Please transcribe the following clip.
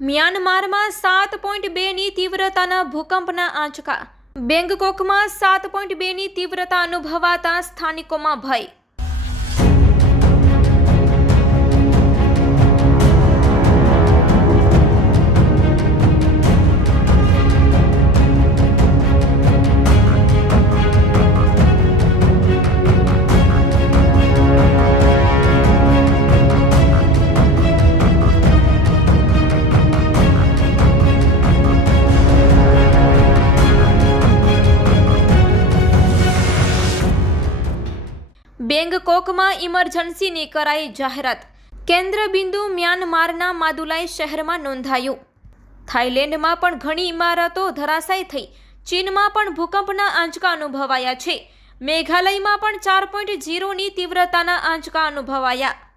મ્યાનમારમાં 7.2ની તીવ્રતાના ભૂકંપના આંચકા. બેંગકોકમાં 7.2ની તીવ્રતા અનુભવાતા સ્થાનિકોમાં ભય. બેંગકોકમાં ઇમરજન્સીની કરાઈ જાહેરાત. કેન્દ્ર બિંદુ મ્યાનમારના માદુલાઈ શહેરમાં નોંધાયું. થાઈલેન્ડમાં પણ ઘણી ઇમારતો ધરાશાયી થઈ. ચીનમાં પણ ભૂકંપના આંચકા અનુભવાયા છે. મેઘાલયમાં પણ 4.0ની તીવ્રતાના આંચકા અનુભવાયા.